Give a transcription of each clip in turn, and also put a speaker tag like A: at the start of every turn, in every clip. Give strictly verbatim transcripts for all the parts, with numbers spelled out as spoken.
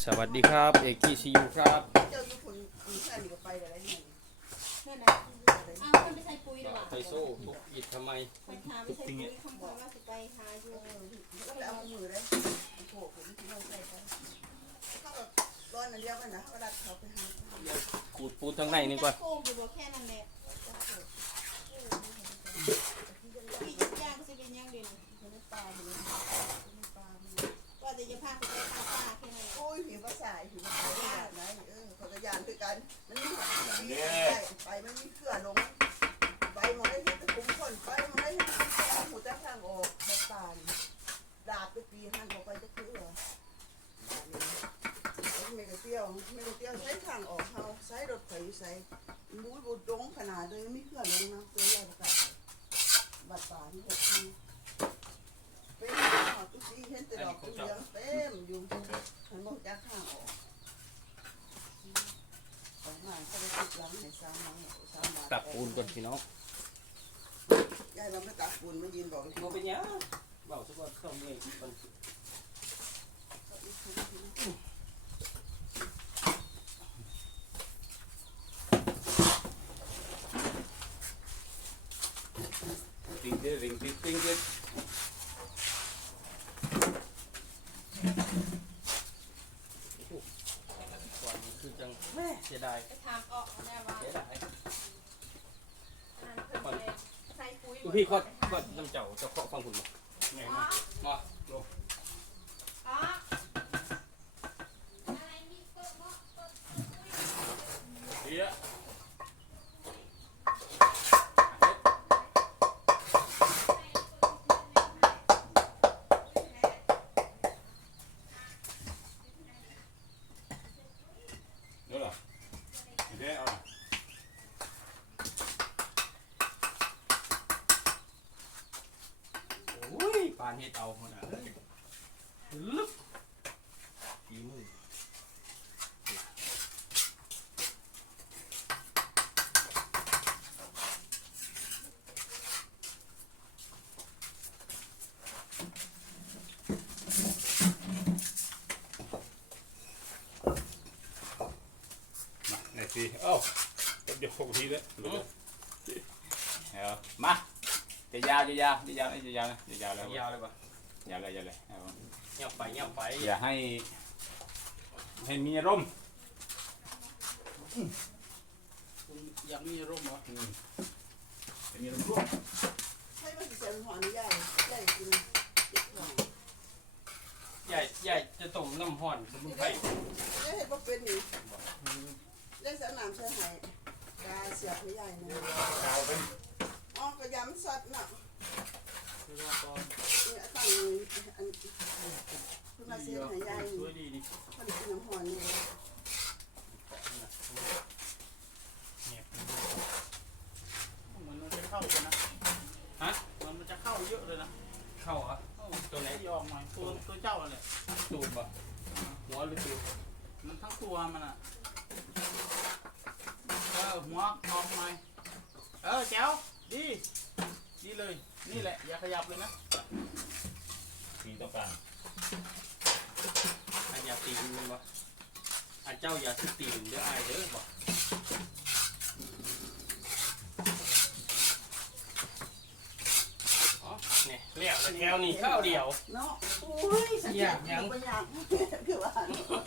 A: สวัสดีครับเอกทีซียูครับ
B: เจ้าอยู่คนมีแค่นี้ก็ไปอะไรนี่
C: นั่นนะอ้าวคนไปใส่ปุ๋ยหรอวะ
A: ไทโซ่ทุกอิดทำไม
C: ไปหาไปใส่ปุ๋ยคำบอกว่าสิไปหาอยู่
B: ก็ไปเอามือเลยโผล่ผมที่เราใส่ไปเขาแบบร้อนอันเดียวกันนะเขาดัดเขาไปหา
A: ขูดปูนทั้งในนี่ก่อน
C: โค้งอยู่บ่แค่นั้นแหละพี่ย่างก็จะเป็นย่างเด่นคนในป่าเลยว่าจะจะพาไปไปป่าป่าแค่นั้น
B: โอ้ยผิวภาษาผิวภาษาอย่างไรเออเขาจะยานด้วยกันมันมีไปมันมีเครือลงไปมองได้ที่ตะกุ่มคนไปมองได้ที่หูจ้าทางออกแบบป่านดาบไปปีหันออกไปจะคือเหรอไม่กระเตี้ยวไม่กระเตี้ยวใช้ทางออกเขาใช้รถไฟใช้มุ้ยบุดดงขนาดเลยไม่เคลื่อนลงนะตัวใหญ่ประกาศบัดป่าที่หกทีเป็นหอดตุ้ซี่เห็นแต่ดอกเหลืองเต็มอยู่มันบอกจากทางออกออกมาก็ไปติดหลังในสามหลังสามบาท
A: ตักปูนก่อนพี่น้อง
B: ยายเราไม่ตักปูนมายืนบอกเลย
A: โมเป็นยังเบาสักวันเข้าเมื่อยก่อนติงเด้อติงติงติงเด้อก่อนคือจังแม่เสียดาย
C: ไปถามออกแน่ว่า
A: เสียดาย
C: ใส่ปุ๋ย
A: พี่ก็ก็น้ำเจ้าจะเคาะฟังคุณมาไงมามาลง
C: อ๋อ
A: เดี๋ยวปานเฮ็ดเอาคนน่ะลึกฝีมือ
D: มาไหนสิเอ้าเดี๋ยวหกทีแล้วรู้แล้วเอามาจะยาวจะยาวจะยาวจะยาวนะจะยาวแล้ว
A: ยาวเลยป่ะ
D: ยาวเลยยาวเลยเอา
A: เงียบไปเงียบไป
D: อย่าให้ให้มีอารมณ์
A: อยากมีร่มเหรอ
D: อืมให้มีอารมณ์ร่วม
B: ให้มันจะเป็นหอนใหญ่ใหญ่กินเจ็บหน่อย
A: ใหญ่ใหญ่จะต้มน้ำห้อนสมุนไพร
B: ได้เห็นว่าเป็นนี่ได้สนามเชื่อหายกาเสียบใหญ่นะ
D: กาวเป็น
B: อ๋อกระยำสัตว์น่ะ
A: คือว่าตอน
B: นี่ตั้งอันคุณมาเสียหายใหญ่
A: สวยดีนี่
B: ผลิตน้ำหอนนี่
E: มันมันจะเข้ากันนะ
A: ฮะ
E: มันมันจะเข้าเยอะเลยนะ
A: เข้าเหรอตัวไหน
E: ที่ออกมาตัวตัวเจ้าอะไร
A: ตูดป่ะหัวหรือตูด
E: มันทั้งตัวมันอ่ะเออหัวออกมาเออแจ๋วดีดีเลยนี่แหละอย่าขยับเลยนะ
D: สีต้องการ
A: อันอย่าตีนมันวะอันเจ้าอย่าทุบตีนเด้ออายเด้อบอกอ๋อเนี่ยเลี้ยวแล้วแก้วนี่ข้าวเดียว
B: เนาะโอ้ยสัญญาณยังไม่ยังคือว่า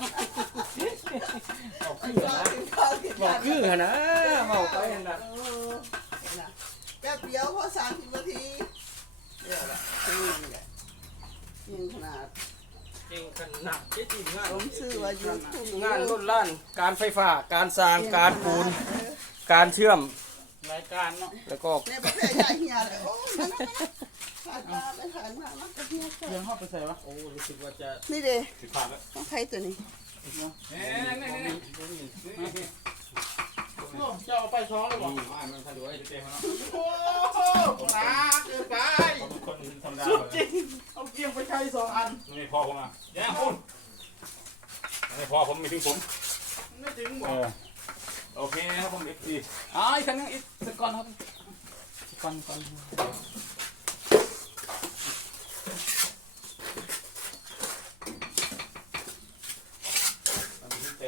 A: บอกคือนะบอกคือนะบอกไปนะ
B: เออแป๊บเดียวพอสามสิบนาทีเดี๋ยวละนี่แหละยิงขนาด
A: เก่งขนาดเจ๊จีงาน
B: ผมซื้อว่ายูทูบ
A: งานรุ่นล้านการไฟฟ้าการสร้างการปูนการเชื่อม
E: รายการเนาะ
A: แล้วก็
B: เนี่ยประเภทใหญ่เฮียเลยโอ้ยนั่นผ่านมาไม่ผ่านมามันก็เฮีย
E: เรื่องห้องไปใส่วะ
A: โอ้รู้สึกว่าจะ
B: นี่เด้
D: สิบผ่านแล้ว
B: ต้องใครตัวนี้
D: เอ๊ะนี่นี่นี่
E: โอ้เจ้าเอาไปช้อนเลยบอก
D: นี่มามันทะลุไอ้เจ๊เขาเนาะ
E: โอ้โหหนาเกินไป
D: เขาเป็นคนธรรมดา
E: สุด
D: เลย
E: จริงเอาเกียงไปใช้สองอัน
D: ไม่พอผมอ่ะแย่คุณไม่พอผมไม่ถึงผม
E: ไม่ถึงบ
D: เอ
E: อก
D: อโอเคครับผมเอฟซีอ๋ออีกครั้งนึงอีกสักก่อนครับก่อนก่อน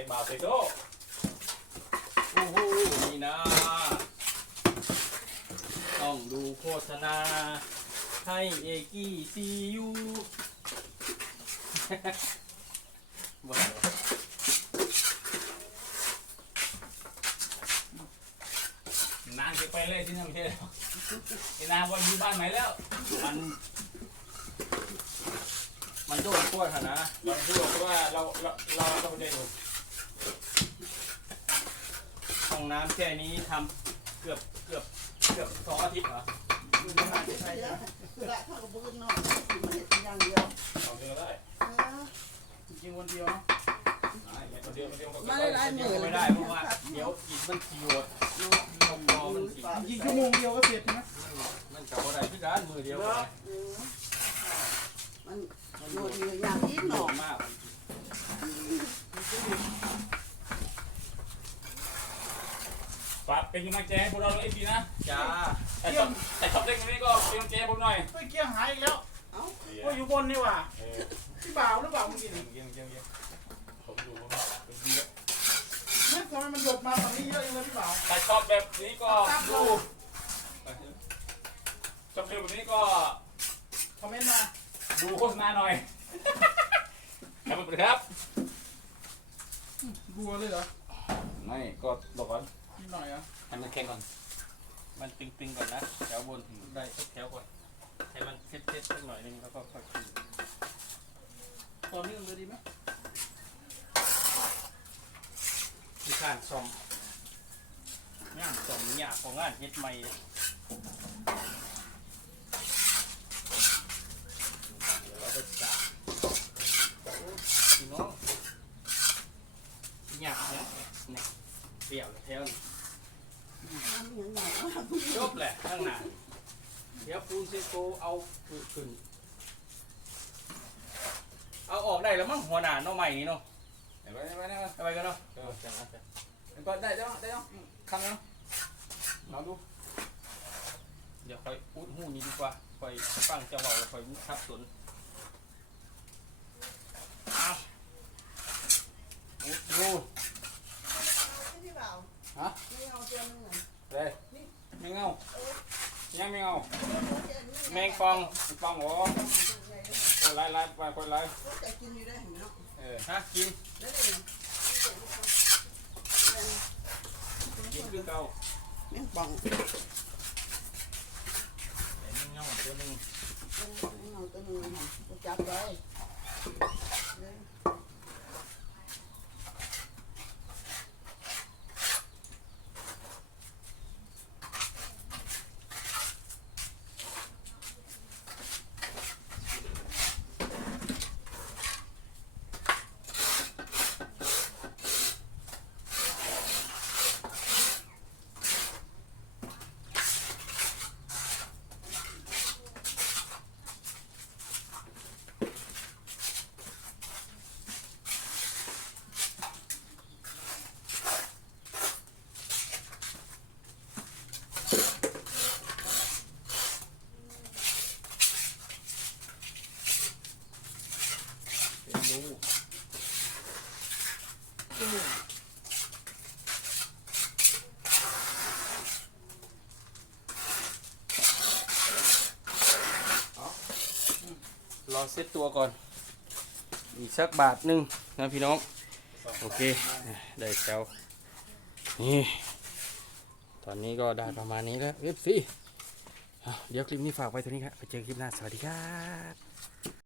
D: บ่าวเซโก้
A: โอ้โหนี่นะต้องดูโฆษณาให้เอกี้ซียูว้าว
D: นางจะไปเลยที่นั่นไม่ใช่หรอไอ้นางว่าอยู่บ้านไหนแล้ว
A: มันมันโดนพวดขนาดนะ
D: เราพูดว่าเราเราเราเราได้ดู
A: ห้องน้ำแค่นี้ทำเกือบเกือบเกือบสองอาทิตย์เหรอ
B: มันจะมาใช่ละคือละเท่ากับปืนเนาะมันเห็นอย่างเดียว
D: สองเดือนได้
B: เออ
E: จริงๆวันเดียวเนาะ
D: คนเดียวคนเดียว
B: มาได้หลาย
A: เดี๋
B: มื
A: ยว
B: อ
A: ไม่ได้เพราะว่าเดี๋ยวกินมันขีโหด
B: เนาะ
A: ลงคอมันสี
E: จริงๆชั่วโมงเดียวก็เสร็จใช่ไหม
A: มันกับอะไรพี่การมือเดียวกัน
B: เออมันโดนอยู่อย่างนี้
A: หน
B: เนาะ
A: มาก
D: ฝากเป็นกำลังใจให้พวกเราเลยพี่นะ
A: จ้า
D: แต่ชอบแต่ชอบเล่นตรงนี้ก็เป็นกำลังใจให้ผมหน่อย
E: เฮ้ยเกี้ยงหายอีกแล้ว
B: เอ้า
E: โอ้ยอยู่บนนี่หว่า
D: เออ
E: พี่บ่าวหรือเปล่าเมื่อกี้นี่
D: เยี่ยมเยี่ยมเยี่ยมผมดูผมเป็นดีแล้ว
E: เนี่ยทำไมมันหยดมาแบบนี้เยอะจังเลยพี่บ่าว
D: แต่ชอบแบบนี้ก็ดูชอบแบบนี้ก็
E: คอมเมนต์มา
D: ดูโฆษณาหน่อยครับผมครับ
E: บัวเลยเหรอ
D: ไม่ก็หลบก่อน
E: นิดหน่อยเหรอ่ะ
D: ให้มันแข็งก่อน
A: มันตึงๆก่อนนะแถวบนถึงได้สักแถวก่อนให้มันเซ็ตๆสักหน่อยนึงแล้วก็ค่อยขึ้น
E: ตอนนี้เลยดีไหม
A: ที่ข้างซ่อมงานซ่อมเนี่ยของงานเฮ็ดใหม่เดี๋ยวเราไปจ่าพี่น้องหยาบเนี่ยเนี่ยเปรี้ยวแถวนี้
B: ทำอย่างไรวะ
A: จบแหละข้างหน้าเดี๋ยวปูนเซโกเอาขึ้นเอาออกได้แล้วมั้งหัวหน้าน้องใหม่นี่เนาะ
D: เห็นไหมเห็นไหมเห็นไหม
A: เอาไปกันเนาะ
D: เออจังนะก็ได้ได้ได้คำนึงลองดู
A: เดี๋ยวคอยอุดหูนี้ดีกว่าคอยฟังเจ้าเบาแล้วคอยทับสนเอาอุดหู
B: พี่บ่าว
D: ฮะ
B: ไม่เอาตัวนึงอ่ะ
D: เลยไม่เงายังไม่เงาแมง
B: ป
D: ปองแมงปองโอ้คนไล่ไล่ไปคนไล่
B: แต่กินอยู่ได้เห็นไหมเนาะ
D: เออ
A: ฮะกิน
B: ได้เลย
A: กินคือเก่า
B: แมงป่อง
A: แต่มันเงาตัวหนึง
B: เอาตัวนึงจับเลย
A: เป็นรูรอเซ็ตตัวก่อน อีกสักบาทหนึงนะพี่น้อง โอเค ได้แถวนี่ ตอนนี้ก็ได้ประมาณนี้แล้วเอฟซีเดี๋ยวคลิปนี้ฝากไว้เท่านี้ครับ ไปเจอคลิปหน้า สวัสดีครับ